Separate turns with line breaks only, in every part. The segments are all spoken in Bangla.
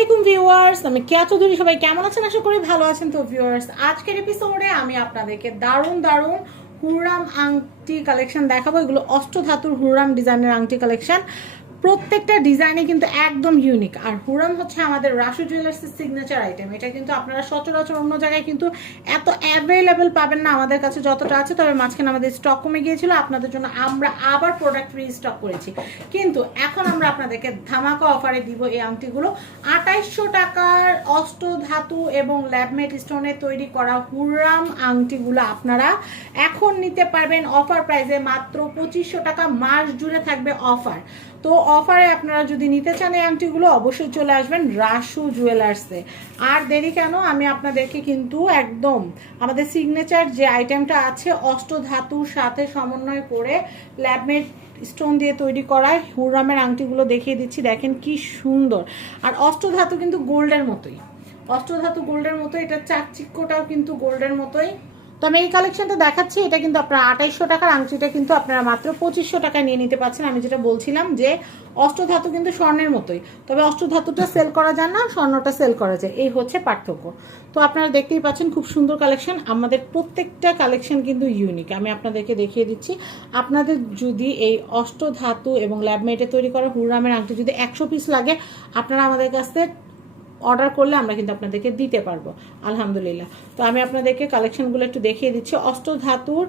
আলাইকুম ভিউয়ার্স, আমি কেয়া চৌধুরী, সবাই কেমন আছেন? আশা করি ভালো আছেন তো ভিউয়ার্স। আজকের এপিসোডে আমি আপনাদেরকে দারুণ দারুণ হুররাম আংটি কালেকশন দেখাবো। এগুলো অষ্টধাতুর হুররাম ডিজাইনের আংটি কালেকশন প্রত্যেকটা ডিজাইনে কিন্তু একদম ইউনিক আর হুরাম হচ্ছে আমাদের রাশু জুয়েলার্সের সিগনেচার আইটেম এটা কিন্তু আপনারা সচরাচর অন্য জায়গায় কিন্তু এত অ্যাভেলেবেল পাবেন না আমাদের কাছে যতটা আছে, তবে মাঝখানে আমাদের স্টক কমে গিয়েছিল। আপনাদের জন্য আমরা আবার প্রোডাক্ট রিস্টক করেছি। কিন্তু এখন আমরা আপনাদেরকে ধামাকা অফারে দিব এই আংটিগুলো। আঠাইশশো টাকার অষ্ট ধাতু এবং ল্যাবমেট স্টোনে তৈরি করা হুররাম আংটিগুলো আপনারা এখন নিতে পারবেন। অফার প্রাইসে মাত্র পঁচিশশো টাকা। মাস জুড়ে থাকবে অফার তো অফারে আপনারা যদি নিতে চান এই আংটিগুলো, অবশ্যই চলে আসবেন রাসু জুয়েলার্সে আর দেরি কেন? আমি আপনাদেরকে কিন্তু একদম আমাদের সিগনেচার যে আইটেমটা আছে অষ্ট ধাতুর সাথে সমন্বয় করে ল্যাবমেট স্টোন দিয়ে তৈরি করা হুরামের আংটিগুলো দেখিয়ে দিচ্ছি। দেখেন কি সুন্দর। আর অষ্টধাতু কিন্তু গোল্ডের মতোই। অষ্টধাতু গোল্ডের মতো এটা চাকচিক্যটাও কিন্তু গোল্ডের মতোই। তো আমি এই কালেকশনটা দেখাচ্ছি, এটা কিন্তু আপনার আঠাইশশো টাকার আংটিটা কিন্তু আপনারা মাত্র পঁচিশশো টাকায় নিয়ে নিতে পারছেন। আমি যেটা বলছিলাম যে, অষ্টধাতু কিন্তু স্বর্ণের মতোই। তবে অষ্টধাতুটা সেল করা যায় না, স্বর্ণটা সেল করা যায়। এই হচ্ছে পার্থক্য। তো আপনারা দেখতেই পাচ্ছেন খুব সুন্দর কালেকশন আমাদের প্রত্যেকটা কালেকশন কিন্তু ইউনিক আমি আপনাদেরকে দেখিয়ে দিচ্ছি। আপনাদের যদি এই অষ্টধাতু এবং ল্যাবমেটে তৈরি করা হুরামের আংটি যদি একশো পিস লাগে, আপনারা আমাদের কাছে অর্ডার করলে আমরা কিন্তু আপনাদেরকে দিতে পারব, আলহামদুলিল্লাহ। তো আমি আপনাদেরকে কালেকশনগুলো একটু দেখিয়ে দিচ্ছি। অষ্ট ধাতুর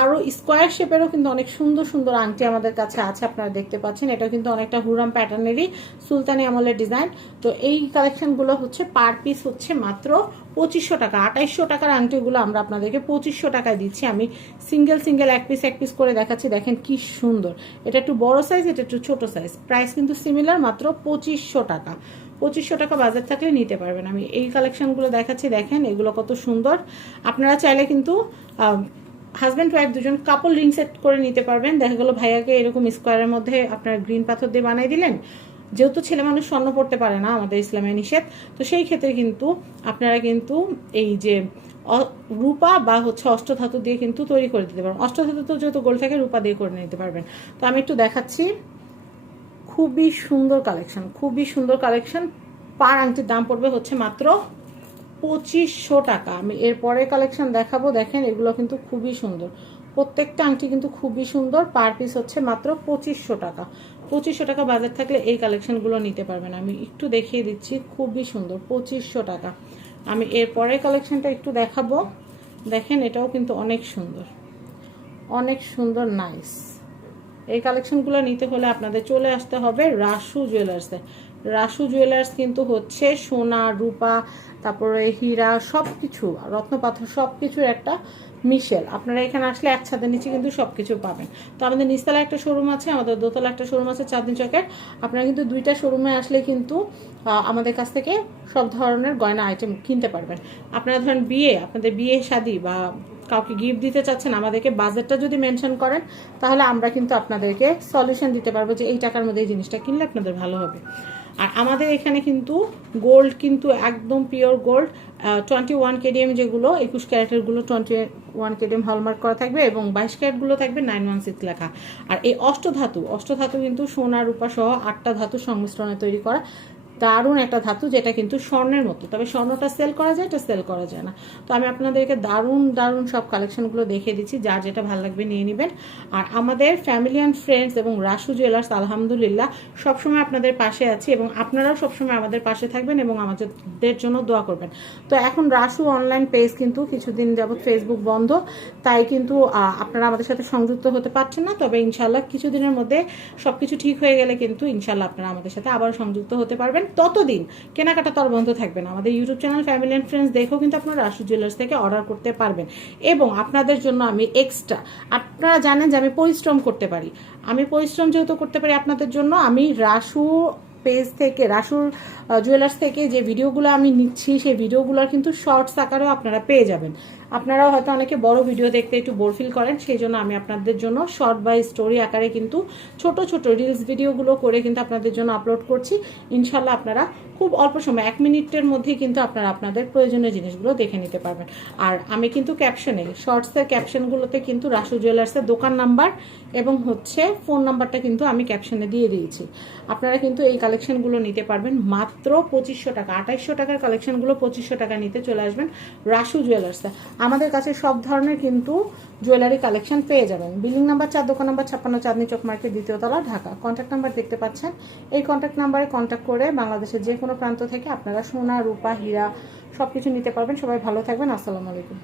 আরও স্কোয়ার শেপেরও কিন্তু অনেক সুন্দর সুন্দর আংটি আমাদের কাছে আছে, আপনারা দেখতে পাচ্ছেন। এটা কিন্তু অনেকটা হুরাম প্যাটার্নেরই সুলতানি আমলের ডিজাইন তো এই কালেকশনগুলো হচ্ছে পার পিস হচ্ছে মাত্র পঁচিশশো টাকা। আঠাইশশো টাকার আংটিগুলো আমরা আপনাদেরকে পঁচিশশো টাকায় দিচ্ছি। আমি সিঙ্গেল সিঙ্গেল এক পিস এক পিস করে দেখাচ্ছি। দেখেন কি সুন্দর। এটা একটু বড় সাইজ এটা একটু ছোট সাইজ প্রাইস কিন্তু সিমিলার মাত্র পঁচিশশো টাকা। পঁচিশশো টাকা বাজার থাকলে নিতে পারবেন। আমি এই কালেকশনগুলো দেখাচ্ছি, দেখেন, এগুলো কত সুন্দর। আপনারা চাইলে কিন্তু হাজব্যান্ড ওয়াইফ দুজন কাপল রিং সেট করে নিতে পারবেন। দেখা গেলো ভাইয়াকে এরকম স্কোয়ারের মধ্যে আপনার গ্রিন পাথর দিয়ে বানিয়ে দিলেন। যেহেতু ছেলে মানুষ স্বর্ণ পড়তে পারে না আমাদের ইসলামে নিষেধ, তো সেই ক্ষেত্রে কিন্তু আপনারা কিন্তু এই যে রূপা বা হচ্ছে অষ্টধাতু দিয়ে কিন্তু তৈরি করে দিতে পারবেন। অষ্টধাতু তো যেহেতু গোল থাকে, রূপা দিয়ে করে নিতে পারবেন। তো আমি একটু দেখাচ্ছি। খুবই সুন্দর কালেকশন খুবই সুন্দর কালেকশন পার আংটির দাম পড়বে হচ্ছে মাত্র পঁচিশশো টাকা। আমি এরপরে কালেকশন দেখাবো, দেখেন এগুলো কিন্তু খুবই সুন্দর। প্রত্যেকটা আংটি কিন্তু খুবই সুন্দর, পার পিস হচ্ছে মাত্র পঁচিশশো টাকা। পঁচিশশো টাকা বাজার থাকলে এই কালেকশনগুলো নিতে পারবেন। আমি একটু দেখিয়ে দিচ্ছি, খুবই সুন্দর, পঁচিশশো টাকা। আমি এরপরে কালেকশনটা একটু দেখাবো। দেখেন এটাও কিন্তু অনেক সুন্দর। অনেক সুন্দর নাইস এই কালেকশনগুলো নিতে হলে আপনাদের চলে আসতে হবে রাসু জুয়েলার্সে রাসু জুয়েলার্স কিন্তু হচ্ছে সোনা, রূপা, তারপরে হীরা সব কিছু রত্নপাথর সব কিছুর একটা মিশেল। আপনারা এখানে আসলে এক ছাদের নিচে কিন্তু সব কিছু পাবেন। তো আমাদের নিচতলা একটা শোরুম আছে, আমাদের দোতলা একটা শোরুম আছে, চাঁদনি চকের। আপনারা কিন্তু দুইটা শোরুমে আসলে কিন্তু আমাদের কাছ থেকে সব ধরনের গয়না আইটেম কিনতে পারবেন। আপনারা ধরেন বিয়ে, আপনাদের বিয়ে, শাদি বা কাউকে গিফট দিতে চাচ্ছেন, আমাদেরকে বাজেটটা যদি মেনশন করেন, তাহলে আমরা কিন্তু আপনাদেরকে সলিউশন দিতে পারব যে এই টাকার মধ্যে এই জিনিসটা কিনলে আপনাদের ভালো হবে। আর আমাদের এখানে কিন্তু গোল্ড কিন্তু একদম pure gold twenty one KDM যেগুলো, একুশ ক্যারেটেরগুলো টোয়েন্টি ওয়ান কেডিএম হলমার্ক করা থাকবে এবং বাইশ ক্যারেটগুলো থাকবে নাইন ওয়ান সিক্স লেখা। আর এই অষ্টধাতু অষ্টধাতু কিন্তু সোনা, রূপা সহ আটটা ধাতু সংমিশ্রণে তৈরি করা। দারুণ একটা ধাতু যেটা কিন্তু স্বর্ণের মতো। তবে স্বর্ণটা সেল করা যায়, এটা সেল করা যায় না। তো আমি আপনাদেরকে দারুণ দারুণ সব কালেকশনগুলো দেখে দিচ্ছি। যার যেটা ভালো লাগবে নিয়ে নেবেন। আর আমাদের ফ্যামিলি অ্যান্ড ফ্রেন্ডস এবং রাসু জুয়েলার্স আলহামদুলিল্লাহ, সবসময় আপনাদের পাশে আছি এবং আপনারাও সবসময় আমাদের পাশে থাকবেন এবং আমাদের জন্য দোয়া করবেন। তো এখন রাসু অনলাইন পেজ কিন্তু কিছুদিন যাবৎ ফেসবুক বন্ধ। তাই কিন্তু আপনারা আমাদের সাথে সংযুক্ত হতে পারছেন না। তবে ইনশাল্লাহ কিছুদিনের মধ্যে সব কিছু ঠিক হয়ে গেলে কিন্তু ইনশাল্লাহ আপনারা আমাদের সাথে আবার সংযুক্ত হতে পারবেন। ততদিন। কেনাকাটা তো আর বন্ধ থাকবে না। আমাদের YouTube channel family and friends দেখেও কিন্তু আপনারা রাসু জুয়েলার্স থেকে অর্ডার করতে পারবেন। এবং আপনাদের জন্য আমি এক্সট্রা আপনারা জানেন যে আমি পরিশ্রম করতে পারি। আমি পরিশ্রম যেহেতু করতে পারি আপনাদের জন্য, আমি রাসু পেজ থেকে রাসুর জুয়েলার্স থেকে যে ভিডিওগুলো আমি নিচ্ছি, সেই ভিডিওগুলোর কিন্তু শর্টস আকারেও আপনারা পেয়ে যাবেন। আপনারাও হয়তো অনেকে বড় ভিডিও দেখতে একটু বোর ফিল করেন, সেই জন্য আমি আপনাদের জন্য শর্ট বাই স্টোরি আকারে কিন্তু ছোট ছোট রিলস ভিডিওগুলো করে কিন্তু আপনাদের জন্য আপলোড করছি। ইনশাল্লাহ আপনারা খুব অল্প সময়, এক মিনিটের মধ্যে কিন্তু আপনারা আপনাদের প্রয়োজনীয় জিনিসগুলো দেখে নিতে পারবেন। আর আমি কিন্তু ক্যাপশনে শর্টসের ক্যাপশনগুলোতে কিন্তু রাসু জুয়েলার্সের দোকান নাম্বার এবং হচ্ছে ফোন নাম্বারটা কিন্তু আমি ক্যাপশনে দিয়ে দিয়েছি। আপনারা কিন্তু এই কালেকশন কালেকশনগুলো নিতে পারবেন। মাত্র পঁচিশশো টাকা, আঠাইশশো টাকার কালেকশনগুলো পঁচিশশো টাকা নিতে চলে আসবেন রাসু জুয়েলার্সে আমাদের কাছে সব ধরনের কিন্তু জুয়েলারি কালেকশন পেয়ে যাবেন। বিল্ডিং নাম্বার চার, দোকান নাম্বার ছাপ্পান্ন, চাঁদনি চক মার্কেট, দ্বিতীয় তলা, ঢাকা। কন্ট্যাক্ট নাম্বার দেখতে পাচ্ছেন। এই কন্ট্যাক্ট নাম্বারে কন্ট্যাক্ট করে বাংলাদেশের যে কোনো প্রান্ত থেকে আপনারা সোনা, রূপা, হীরা সব কিছু নিতে পারবেন। সবাই ভালো থাকবেন। আসসালামু আলাইকুম।